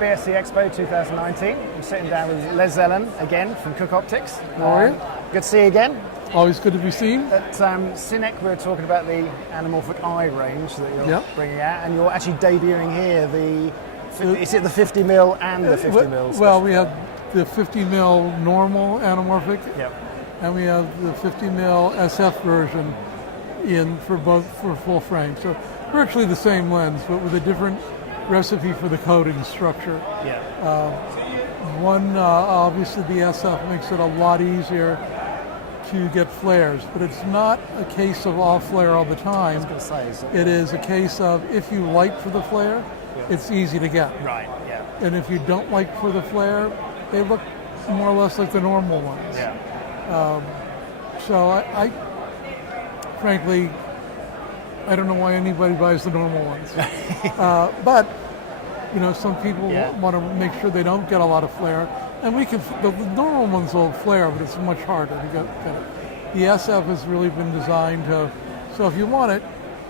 BSC Expo 2019. I'm sitting down with Les Zellan again from Cooke Optics. How are you? Good to see you again. Always good to be seen. At Cinec, we were talking about the Anamorphic eye range that you're bringing out, and you're actually debuting here is it the 50 mil and the 50 mil? Well, we have the 50 mil normal Anamorphic, Yep. and we have the 50 mil SF version for full frame. So virtually the same lens, but with a different recipe for the coating structure. Yeah. Obviously the SF makes it a lot easier to get flares, but it's not a case of all flare all the time. I was going to say, It is a case of if you light for the flare, it's easy to get. Right, yeah. And if you don't like for the flare, they look more or less like the normal ones. Yeah. So I frankly, I don't know why anybody buys the normal ones. But, some people want to make sure they don't get a lot of flare. And the normal ones will flare, but it's much harder to get it. The SF has really been designed so if you want it,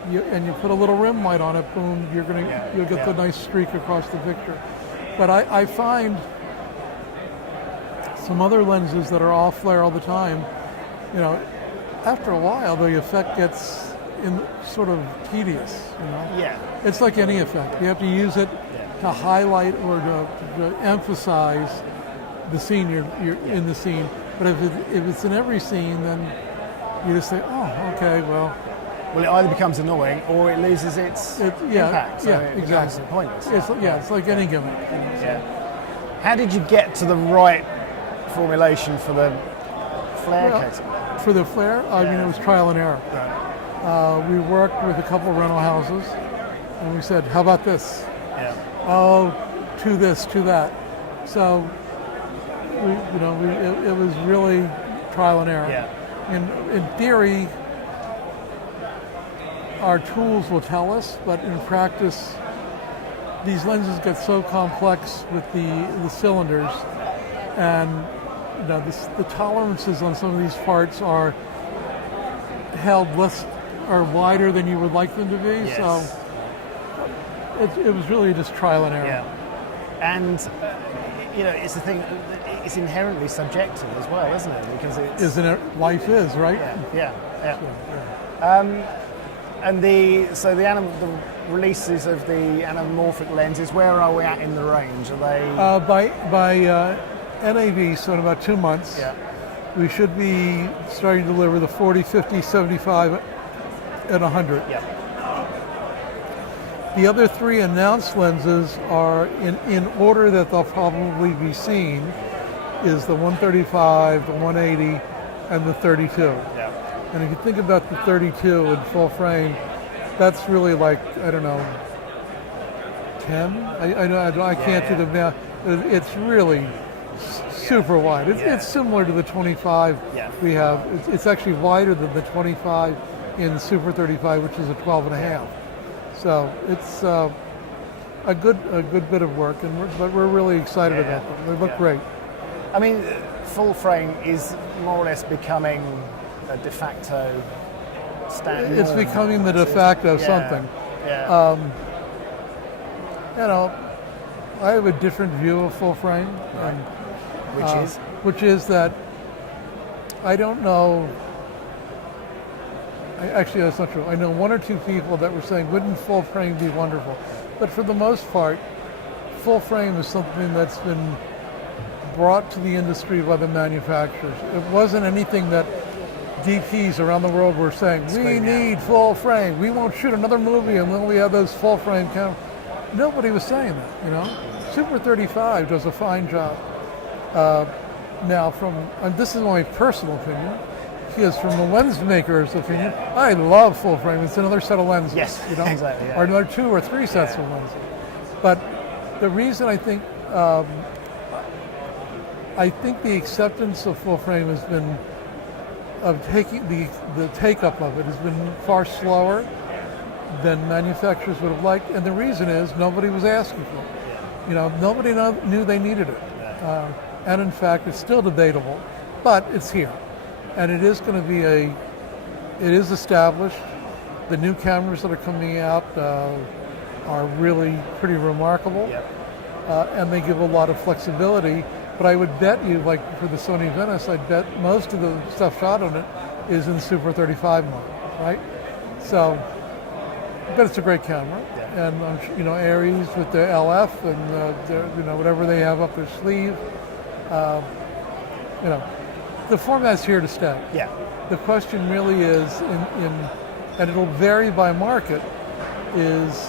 and you put a little rim light on it, boom, you'll get the nice streak across the picture. But I find some other lenses that are all flare all the time, after a while the effect gets sort of tedious. Yeah. It's like any effect. You have to use it to highlight or to emphasize the scene you're in the scene. But if it's in every scene, then you just say, oh, okay, well. Well, it either becomes annoying or it loses its impact. So it becomes pointless. It's like any gimmick. Yeah. How did you get to the right formulation for the flare coating? For the flare, it was trial and error. Right. We worked with a couple of rental houses, and we said, how about this? Yeah. Oh, to this, to that. So, it was really trial and error. Yeah. In theory, our tools will tell us, but in practice, these lenses get so complex with the cylinders, and the tolerances on some of these parts are held less or wider than you would like them to be. Yes. So it was really just trial and error. Yeah. And it's the thing. It's inherently subjective as well, isn't it? Because isn't it? Life is, right? Yeah. And the releases of the anamorphic lenses, where are we at in the range? Are they by NAV? So in about 2 months, we should be starting to deliver the 40, 50, 75, and 100. Yeah. The other 3 announced lenses are in order that they'll probably be seen is the 135, the 180, and the 32. Yeah. And if you think about the 32 in full frame, that's really like, I don't know, 10? I can't do the math. It's really super wide. It's similar to the 25 we have. It's actually wider than the 25 in Super 35, which is a 12 and a half. So it's a good bit of work, but we're really excited about them. They look great. I mean, full frame is more or less becoming a de facto standard. It's becoming the de facto something. Yeah. I have a different view of full frame. Right. Which is that I don't know. Actually, that's not true. I know 1 or 2 people that were saying, wouldn't full frame be wonderful? But for the most part, full frame is something that's been brought to the industry by the manufacturers. It wasn't anything that DPs around the world were saying, we need full frame. We won't shoot another movie until we have those full frame cameras. Nobody was saying that, Super 35 does a fine job. Now, and this is my personal opinion, because from the lens maker's opinion, I love full frame. It's another set of lenses. Yes, exactly. Yeah. Or another 2 or 3 sets of lenses. But the reason I think the acceptance of full frame has been, of taking the take-up of it has been far slower than manufacturers would have liked, and the reason is nobody was asking for it. Nobody knew they needed it. And in fact, it's still debatable, but it's here. And it is going to be it is established. The new cameras that are coming out are really pretty remarkable. Yep. and they give a lot of flexibility. But I would bet you, like for the Sony Venice, I'd bet most of the stuff shot on it is in Super 35 mode, right? So, but it's a great camera, and you know, Aries with the LF and you know, whatever they have up their sleeve, you know, the format's here to stay. Yeah. The question really is, and it'll vary by market, is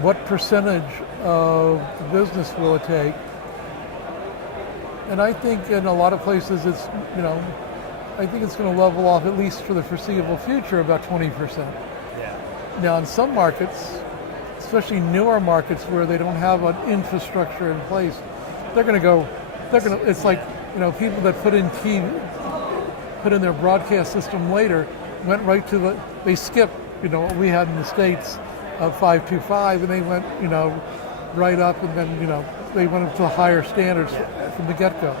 what percentage of the business will it take? And I think in a lot of places it's, you know, I think it's going to level off, at least for the foreseeable future, about 20%. Yeah. Now in some markets, especially newer markets where they don't have an infrastructure in place, they're going to go, it's like, you know, people that put in their broadcast system later, went right to they skipped, you know, what we had in the States of 525, and they went, you know, right up, and then, you know, they went up to higher standards from the get-go.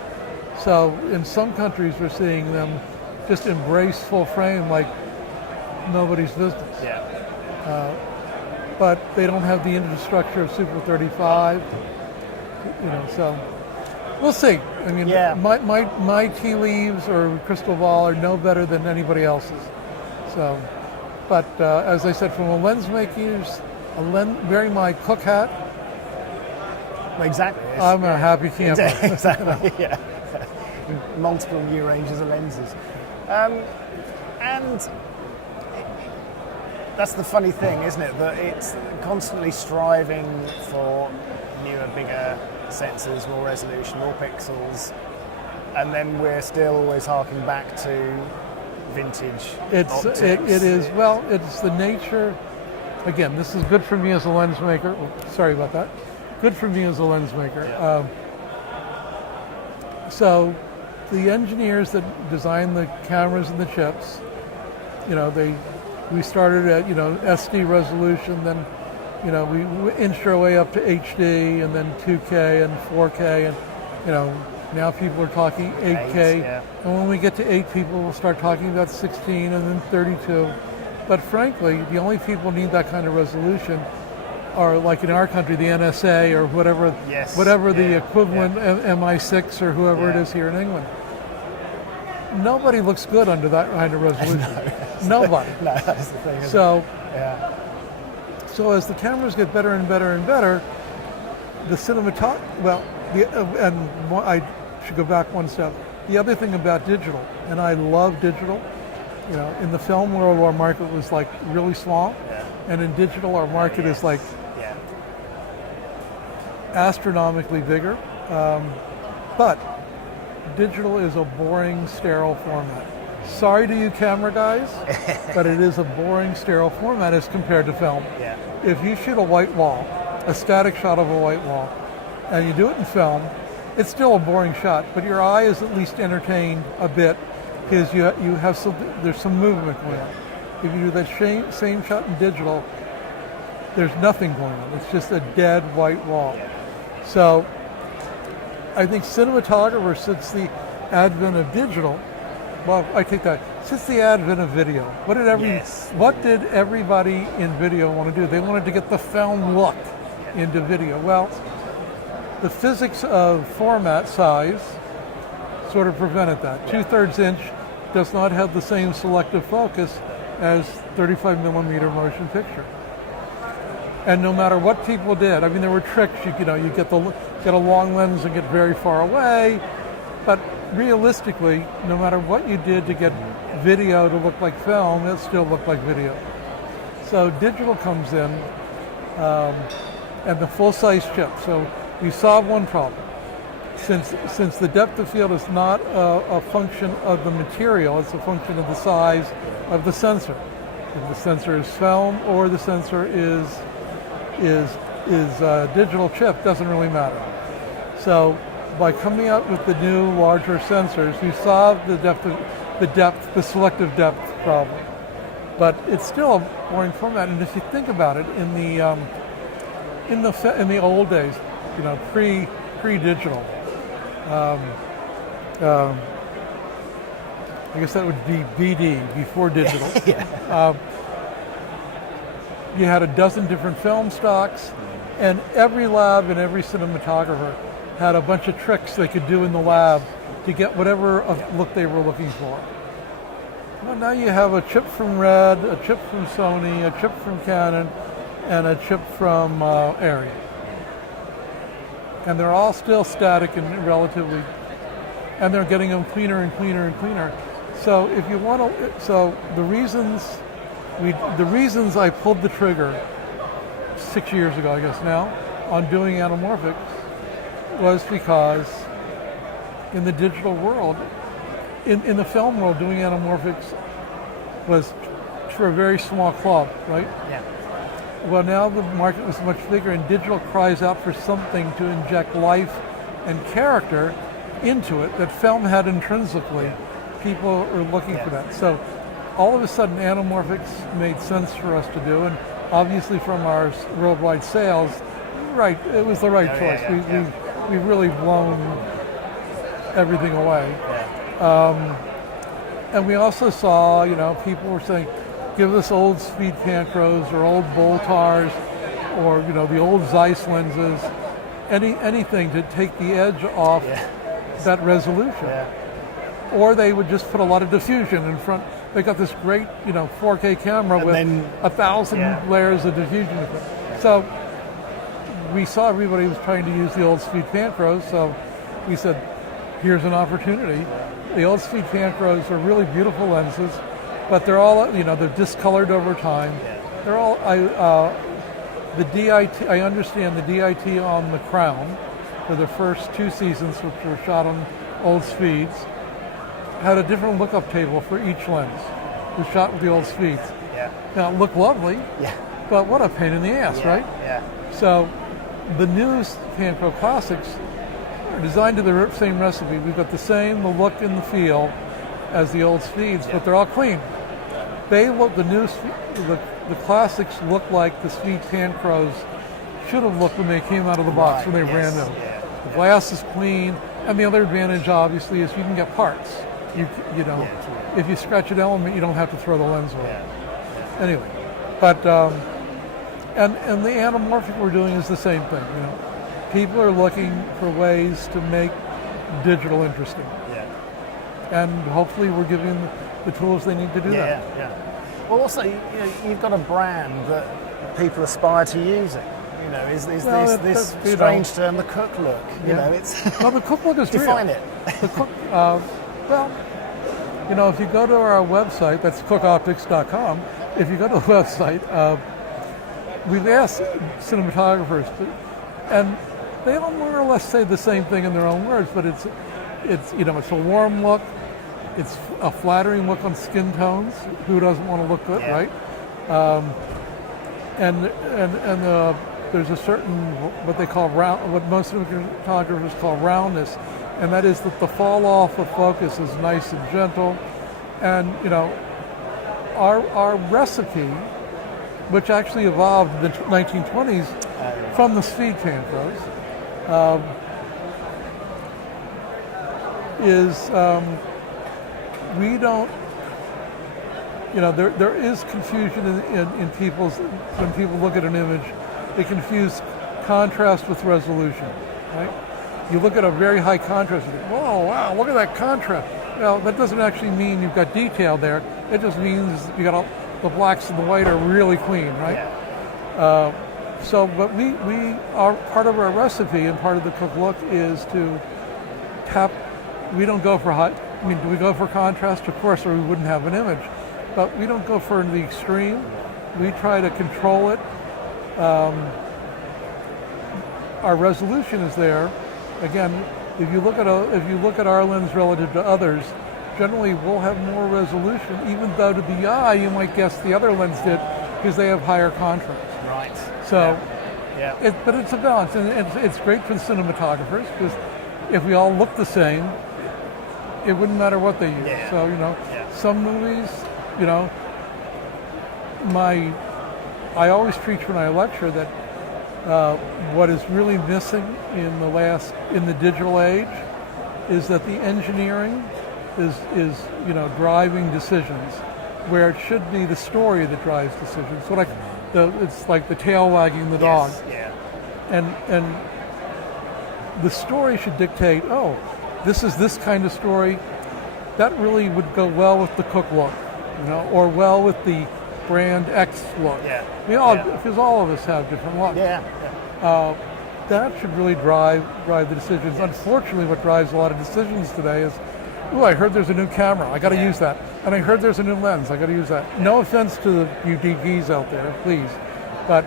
So in some countries we're seeing them just embrace full frame like nobody's business. Yeah. But they don't have the infrastructure of Super 35, you know, so we'll see. I mean, my tea leaves or crystal ball are no better than anybody else's. So, but as I said, from a lens maker's, wearing my Cooke hat, well, exactly. I'm a happy camper. Exactly. Yeah. Multiple new ranges of lenses, and that's the funny thing, isn't it? That it's constantly striving for newer, bigger sensors, more resolution, more pixels, and then we're still always harking back to vintage optics. It is, well, it's the nature. Again, this is good for me as a lens maker. Oh, sorry about that. Good for me as a lens maker. Yeah. So the engineers that design the cameras and the chips, you know, we started at, you know, SD resolution, then, you know, we inched our way up to HD, and then 2K and 4K, and, you know, now people are talking 8K. And when we get to 8, people will start talking about 16 and then 32. But frankly, the only people who need that kind of resolution are, like in our country, the NSA or whatever the equivalent MI6 or whoever it is here in England. Nobody looks good under that kind of resolution. Nobody. No, that's the thing. So as the cameras get better and better and better, the I should go back one step. The other thing about digital, and I love digital, you know, in the film world our market was like really small, and in digital our market is like astronomically bigger. But digital is a boring, sterile format. Sorry to you camera guys, but it is a boring, sterile format as compared to film. Yeah. If you shoot a white wall, a static shot of a white wall, and you do it in film, it's still a boring shot, but your eye is at least entertained a bit because you have there's some movement going on. If you do that same shot in digital, there's nothing going on. It's just a dead white wall. So I think cinematographers, since the advent of digital, well, I take that, since the advent of video, what did everybody in video want to do? They wanted to get the film look into video. Well, the physics of format size sort of prevented that. 2/3 inch does not have the same selective focus as 35 millimeter motion picture. And no matter what people did, I mean, there were tricks. You get a long lens and get very far away, but realistically, no matter what you did to get video to look like film, it still looked like video. So digital comes in, and the full-size chip. So we solve one problem. Since the depth of field is not a function of the material, it's a function of the size of the sensor. If the sensor is film or the sensor is digital chip, doesn't really matter. So by coming out with the new larger sensors, you solve the selective depth problem. But it's still a boring format. And if you think about it, in the old days, you know, pre-digital, I guess that would be BD, before digital. You had a dozen different film stocks. And every lab and every cinematographer had a bunch of tricks they could do in the lab to get whatever look they were looking for. Well, now you have a chip from Red, a chip from Sony, a chip from Canon, and a chip from Arri. And they're all still static and relatively, and they're getting them cleaner and cleaner and cleaner. So if you want to, so the reasons I pulled the trigger 6 years ago, I guess now, on doing anamorphics was because in the digital world, in the film world, doing anamorphics was for a very small club, right? Yeah. Well, now the market was much bigger, and digital cries out for something to inject life and character into it that film had intrinsically. People were looking for that. So all of a sudden, anamorphics made sense for us to do, and obviously from our worldwide sales, right, it was the right choice. We've really blown everything away. And we also saw, people were saying, give us old speed Panchros or old Boltars or, the old Zeiss lenses, anything to take the edge off that resolution. Or they would just put a lot of diffusion in front. They got this great, 4K camera and with 1,000 layers of diffusion. So we saw everybody was trying to use the old speed Panchros, so we said, here's an opportunity. The old speed Panchros are really beautiful lenses, but they're all, they're discolored over time. They're all, the DIT, I understand the DIT on the Crown for the first 2 seasons, which were shot on old speeds, had a different lookup table for each lens. It was shot with the old speeds. Now it looked lovely, but what a pain in the ass, right? So the new Panchro Classics are designed to the same recipe. We've got the look and the feel as the old speeds, but they're all clean. They look, the Classics look like the speed Panchros should have looked when they came out of the box, when they were brand new. The glass is clean, and the other advantage obviously is you can get parts. If you scratch an element, you don't have to throw the lens away. Anyway, but and the anamorphic we're doing is the same thing. People are looking for ways to make digital interesting, and hopefully we're giving them the tools they need to do that. Well, also, you've got a brand that people aspire to using. Is this strange term, the Cooke look? It's well, the Cooke look is define real. it. The Cooke, if you go to our website, that's cookeoptics.com. If you go to the website, we've asked cinematographers to, and they all more or less say the same thing in their own words, but it's a warm look, it's a flattering look on skin tones. Who doesn't want to look good, right? There's a certain what they call round, what most cinematographers call roundness, and that is that the fall off of focus is nice and gentle, and our recipe, which actually evolved in the 1920s from the speed Panchros, is we don't, there is confusion in people's, when people look at an image, they confuse contrast with resolution, right? You look at a very high contrast, you go, whoa, wow, look at that contrast. Well, that doesn't actually mean you've got detail there. It just means you got the blacks and the white are really clean, right? But we are part of our recipe, and part of the Cooke look is to tap. We don't go for high. Do we go for contrast? Of course, or we wouldn't have an image. But we don't go for the extreme. We try to control it. Our resolution is there. Again, if you look at our lens relative to others, generally we'll have more resolution, even though to the eye you might guess the other lens did, because they have higher contrast. Right. So, but it's a balance, and it's great for the cinematographers, because if we all look the same, it wouldn't matter what they use. So some movies, I always preach when I lecture that what is really missing in the digital age is that the engineering is driving decisions, where it should be the story that drives decisions. So it's like the tail wagging the dog. and the story should dictate, oh, this is this kind of story. That really would go well with the Cooke look, or well with the brand X look. Yeah. Because all of us have different looks. Yeah. That should really drive the decisions. Yes. Unfortunately, what drives a lot of decisions today is, oh, I heard there's a new camera, I got to use that. And I heard there's a new lens, I got to use that. No offense to you DGs out there, please, but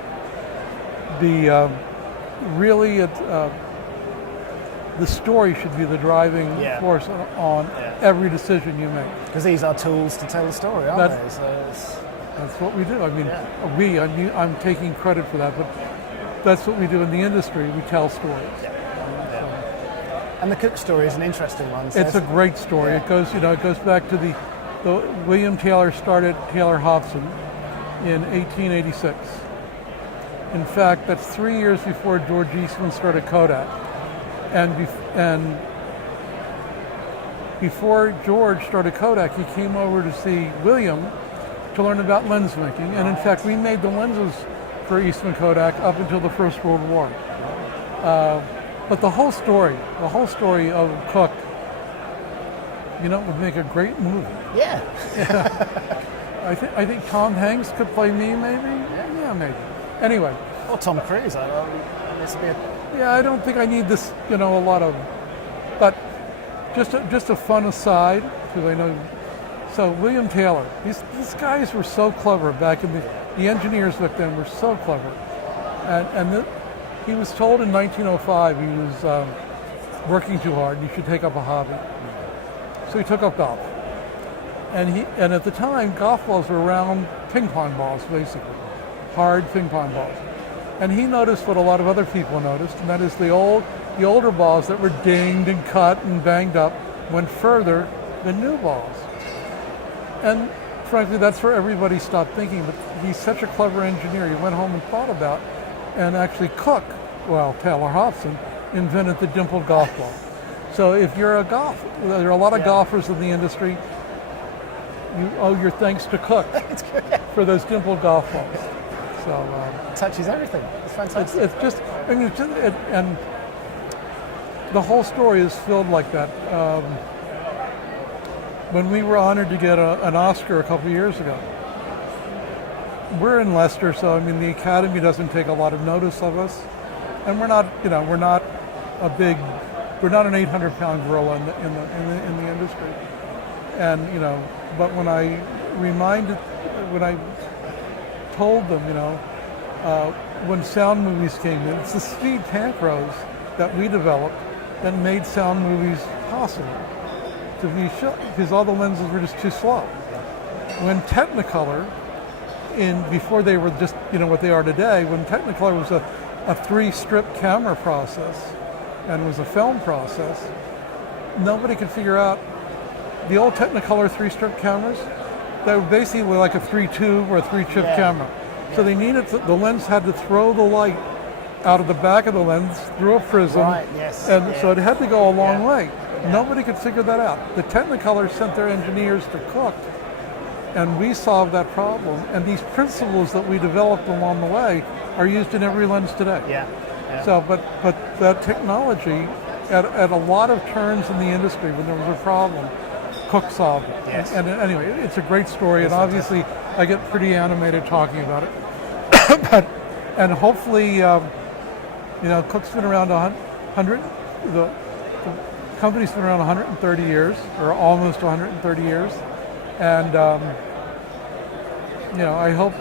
the story should be the driving force on every decision you make. Because these are tools to tell the story, aren't they? So that's what we do. I mean, I'm taking credit for that, but that's what we do in the industry. We tell stories. And the Cooke story is an interesting one. So it's a great story. Yeah. It goes back to the William Taylor started Taylor Hobson in 1886. In fact, that's 3 years before George Eastman started Kodak. And before George started Kodak, he came over to see William to learn about lens making. And in fact, we made the lenses for Eastman Kodak up until the First World War. But the whole story of Cooke, would make a great movie. Yeah. I think Tom Hanks could play me, maybe. Yeah, maybe. Anyway. Or Tom Cruise. This would be I don't think I need this, a lot of. But just a fun aside, because I know. So William Taylor, these guys were so clever back in the engineers back then were so clever, and he was told in 1905 he was working too hard and he should take up a hobby. So he took up golf. And at the time, golf balls were round ping pong balls, basically. Hard ping pong balls. And he noticed what a lot of other people noticed, and that is the older balls that were dinged and cut and banged up went further than new balls. And frankly, that's where everybody stopped thinking, but he's such a clever engineer. He went home and thought about, and actually Taylor Hobson, invented the dimpled golf ball. So if you're there are a lot of golfers in the industry, you owe your thanks to Cooke for those dimpled golf balls. So it touches everything. It's fantastic. It's just, and the whole story is filled like that. When we were honored to get an Oscar a couple of years ago, we're in Leicester, so the Academy doesn't take a lot of notice of us, and we're not an 800-pound gorilla in the industry. And but when I told them, when sound movies came in, it's the speed Panchros that we developed that made sound movies possible to be shot, because all the lenses were just too slow. When Technicolor, before they were just what they are today, when Technicolor was a 3-strip camera process and was a film process, nobody could figure out the old Technicolor 3-strip cameras. They were basically like a 3-tube or a 3-chip camera. So they needed the lens had to throw the light out of the back of the lens through a prism, so it had to go a long way. Nobody could figure that out. The Technicolor sent their engineers to Cooke, and we solved that problem. And these principles that we developed along the way are used in every lens today. So, but that technology, at a lot of turns in the industry, when there was a problem, Cooke solved it. And anyway, it's a great story, and obviously I get pretty animated talking about it. And hopefully, Cooke's been around 100. The company's been around 130 years, or almost 130 years, and I hope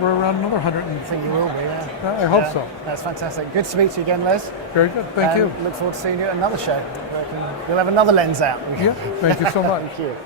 we're around another 100. I think you will be. I hope so. That's fantastic. Good to speak to you again, Les. Very good. Thank you. Look forward to seeing you at another show. We'll have another lens out. Yeah. Thank you so much. Thank you.